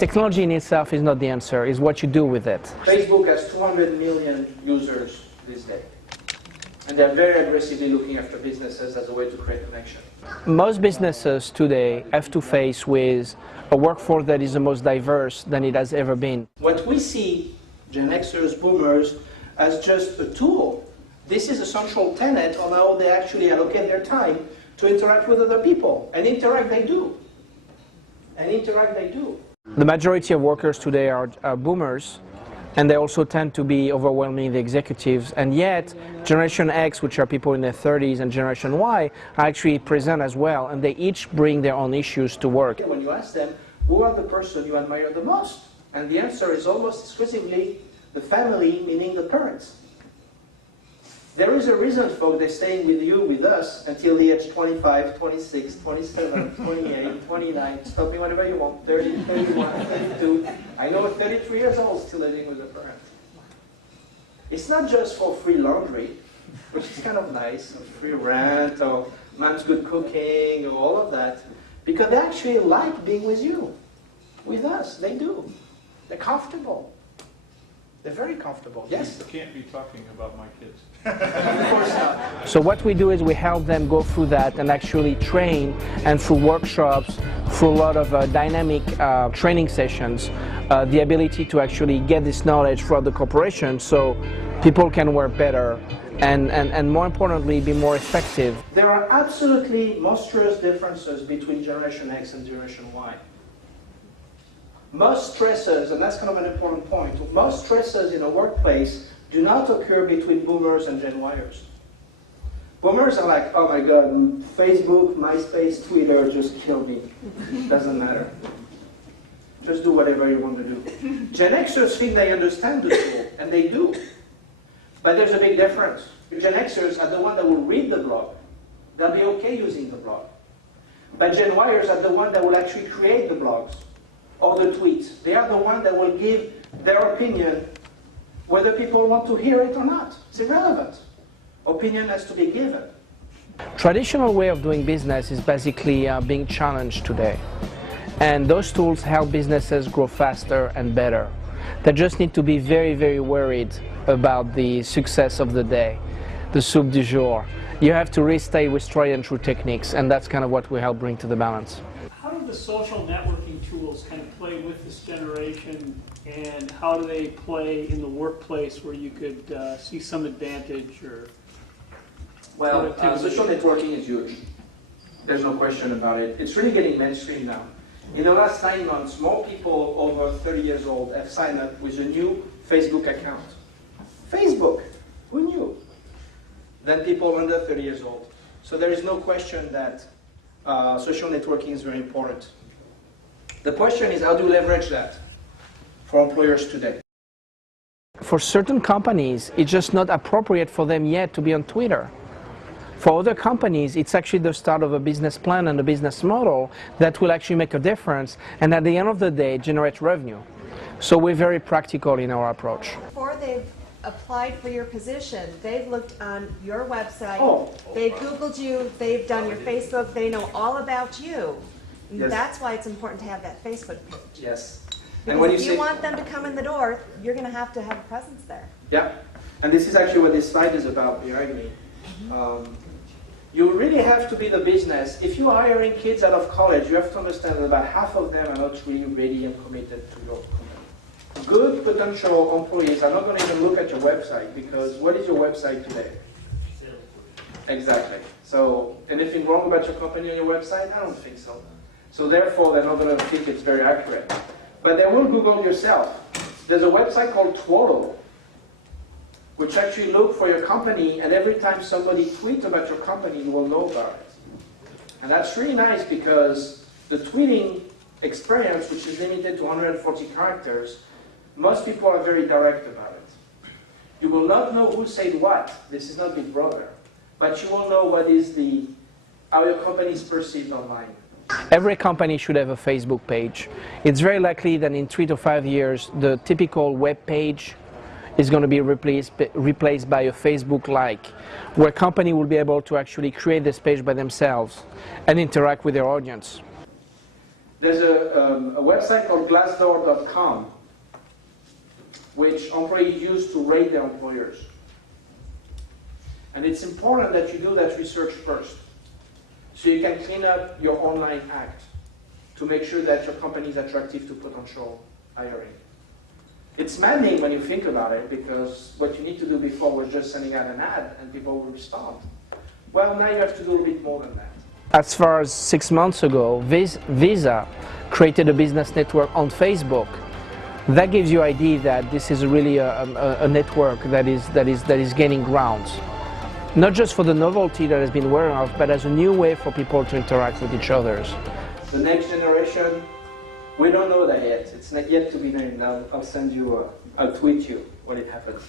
Technology in itself is not the answer, it's what you do with it. Facebook has 200 million users these days. And they're very aggressively looking after businesses as a way to create connection. Most businesses today have to face with a workforce that is the most diverse than it has ever been. What we see, Gen Xers, Boomers, as just a tool. This is a central tenet on how they actually allocate their time to interact with other people. And interact they do. And interact they do. The majority of workers today are boomers, and they also tend to be overwhelming the executives, and yet Generation X, which are people in their 30s, and Generation Y are actually present as well, and they each bring their own issues to work. When you ask them, who are the person you admire the most? And the answer is almost exclusively the family, meaning the parents. There is a reason, folks, they're staying with you, with us, until the age 25, 26, 27, 28, 29, stop me whenever you want, 30, 31, 32. I know a 33 years old still living with a parent. It's not just for free laundry, which is kind of nice, or free rent, or mom's good cooking, or all of that, because they actually like being with you, with us, they do. They're comfortable. They're very comfortable. Yes? You can't be talking about my kids. Of course not. So what we do is we help them go through that and actually train, and through workshops, through a lot of dynamic training sessions, the ability to actually get this knowledge throughout the corporation so people can work better and more importantly, be more effective. There are absolutely monstrous differences between Generation X and Generation Y. Most stresses, and that's kind of an important point, most stresses in a workplace do not occur between Boomers and Gen Yers. Boomers are like, oh my God, Facebook, MySpace, Twitter just killed me. Doesn't matter. Just do whatever you want to do. Gen Xers think they understand the tool, and they do. But there's a big difference. Gen Xers are the ones that will read the blog. They'll be okay using the blog. But Gen Yers are the ones that will actually create the blogs or the tweets. They are the ones that will give their opinion whether people want to hear it or not. It's irrelevant. Opinion has to be given. Traditional way of doing business is basically being challenged today. And those tools help businesses grow faster and better. They just need to be very, very worried about the success of the day, the soup du jour. You have to really stay with tried and true techniques, and that's kind of what we help bring to the balance. How do the social networking tools kind of play with this generation, and how do they play in the workplace where you could see some advantage or Well, social networking is huge. There's no question about it. It's really getting mainstream now. In the last 9 months, more people over 30 years old have signed up with a new Facebook account. Facebook, who knew? Than people under 30 years old. So there is no question that social networking is very important. The question is, how do you leverage that for employers today? For certain companies, it's just not appropriate for them yet to be on Twitter. For other companies, it's actually the start of a business plan and a business model that will actually make a difference, and at the end of the day, generate revenue. So we're very practical in our approach. Before they've applied for your position, they've looked on your website, they've Googled you, they've done your Facebook, they know all about you. Yes. That's why it's important to have that Facebook page. Yes. Because And when if you you say, want them to come in the door, you're going to have a presence there. yeah, and this is actually what this slide is about behind me. You really have to be the business. If you're hiring kids out of college, you have to understand that about half of them are not really ready and committed to your company. Good potential employees are not going to even look at your website, because what is your website today? Exactly. So anything wrong about your company on your website? I don't think so. So therefore, they're not going to think it's very accurate. But they will Google yourself. There's a website called Twilio, which actually look for your company, and every time somebody tweets about your company, you will know about it. And that's really nice, because the tweeting experience, which is limited to 140 characters, most people are very direct about it. You will not know who said what. This is not Big Brother. But you will know what is how your company is perceived online. Every company should have a Facebook page. It's very likely that in 3 to 5 years, the typical web page is going to be replaced by a Facebook-like, where a company will be able to actually create this page by themselves and interact with their audience. There's a website called glassdoor.com, which employees use to rate their employers. And it's important that you do that research first, so you can clean up your online act to make sure that your company is attractive to potential hiring. It's maddening when you think about it, because what you need to do before was just sending out an ad and people will respond. Well, now you have to do a bit more than that. As far as 6 months ago, Visa created a business network on Facebook. That gives you an idea that this is really a network that is gaining ground. Not just for the novelty that has been wearing off, but as a new way for people to interact with each other. The next generation, we don't know that yet. It's not yet to be named. I'll send you, I'll tweet you when it happens.